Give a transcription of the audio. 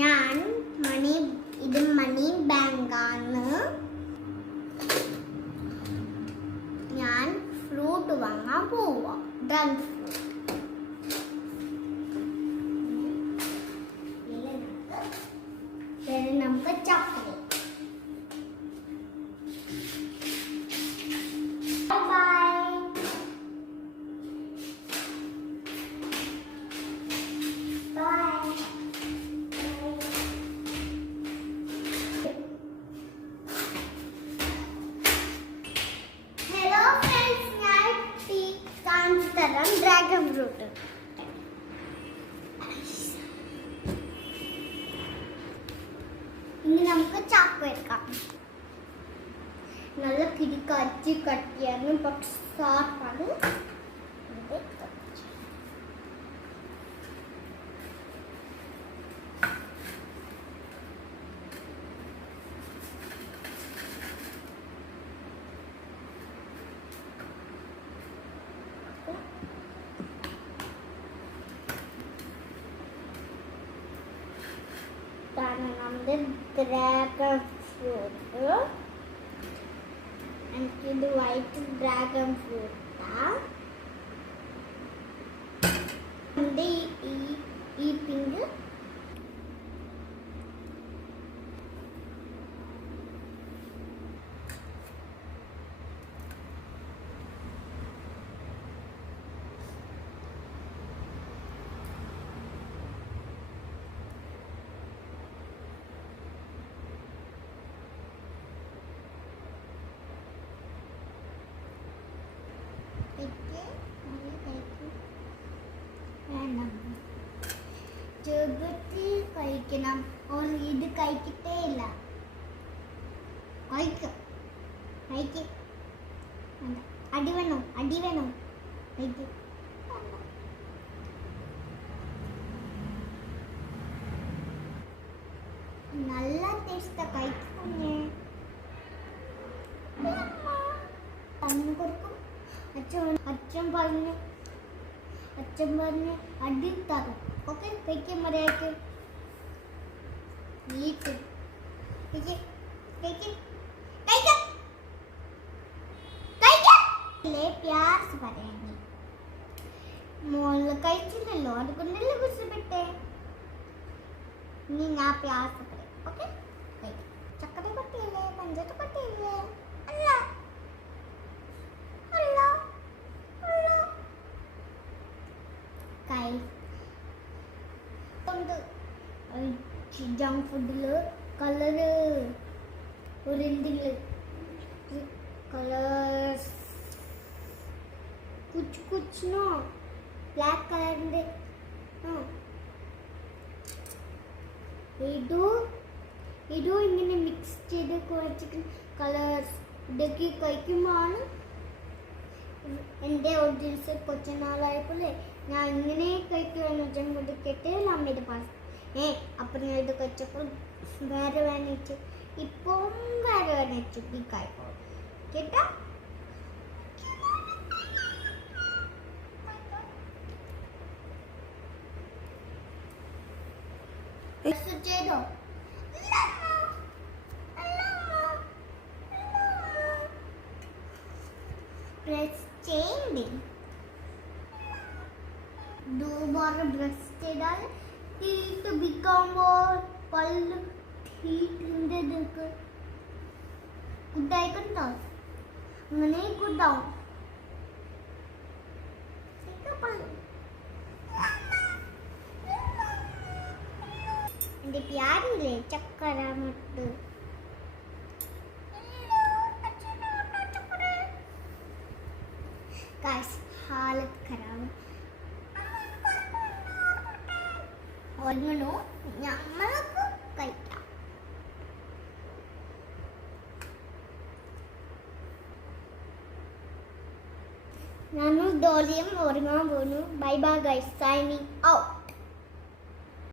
ഞാൻ ഇത് മണി ബാങ്കാണ്. ഞാൻ ഫ്രൂട്ട് വാങ്ങാൻ പോവാ. Dragon fruit. നമുക്ക് ചോക്ലേറ്റ്. ഡ്രാഗൺ ഫ്രൂട്ട് ഇനി നമുക്ക് ചാക്ക് വെക്കാം. നല്ല കിടിക്കാച്ചി കട്ടിയാണ്, പക്ഷെ സാപ്പാണ്. നമ്മുടെ ഡ്രാഗൺ ഫ്രൂട്ട്. എനിക്കിത് വൈറ്റ് ഡ്രാഗൺ ഫ്രൂട്ടാണ്. ഈ പിങ്ക് ചെറുപ്പത്തിൽ കഴിക്കണം. ഇത് കഴിക്കട്ടേ ഇല്ല. അടി വേണം. നല്ല ടേസ്റ്റ് കഴിക്കുന്നേ. കൊടുക്കും. അച്ഛൻ പറഞ്ഞ് അടി തരും. ഓക്കെ, കഴിക്കാൻ മര്യാദക്ക്. പ്യാസ് പറയണേ. മോള് കഴിച്ചില്ലല്ലോ, അതുകൊണ്ടല്ലേ കുറിച്ചപ്പെട്ടെ. ഇനി ഞാൻ പ്യാസ് പറയാം. ഓക്കെ, ചക്കര കൊട്ടിയല്ലേ, പഞ്ചായത്ത് കൊട്ടിയല്ലേ? അല്ല ജങ്ക് ഫുഡില് കളറ് കളേഴ്സ് കുച്ച് നോ ബ്ലാക്ക് കളറിന്റെ ഇതോ ഇങ്ങനെ മിക്സ് ചെയ്ത് കുറച്ച് കളേഴ്സ് ഇതൊക്കെ കഴിക്കുമ്പോഴാണ് എൻ്റെ ഓഡിയൻസ് കുറച്ച് നാളായപ്പോലെ ഞാൻ ഇങ്ങനെ കഴിക്കുവാണ്. ജങ്ക് ഫുഡ് കേട്ടില്ല അമ്മയുടെ പാസ്. അപ്പം ഞാൻ ഇത് കഴിച്ചപ്പോൾ വേറെ വേണിച്ചു, ഇപ്പം വേറെ വേണിച്ചു ഈ കഴിപ്പോൾ കേട്ടാ. ചെയ്തോ ബ്രഷ് ചെയ്യണ്ടേ? ബ്രഷ് ചെയ്താൽ ടീത്ത് ബിക്കുമ്പോൾ പല്ല് ടീറ്റിൻ്റെ ഗുഡായിക്കുണ്ടോ? അങ്ങനെ ഗുഡാവും. എൻ്റെ പ്യാരില്ലേ ചക്കര മുട്ട്. ഹാലത്ത് ഖരാബ്. ഞമ്മൾക്ക് കഴിക്കാം. ഞാനും ഡോളിയും ഉറങ്ങാൻ പോകുന്നു. Bye bye guys, signing out.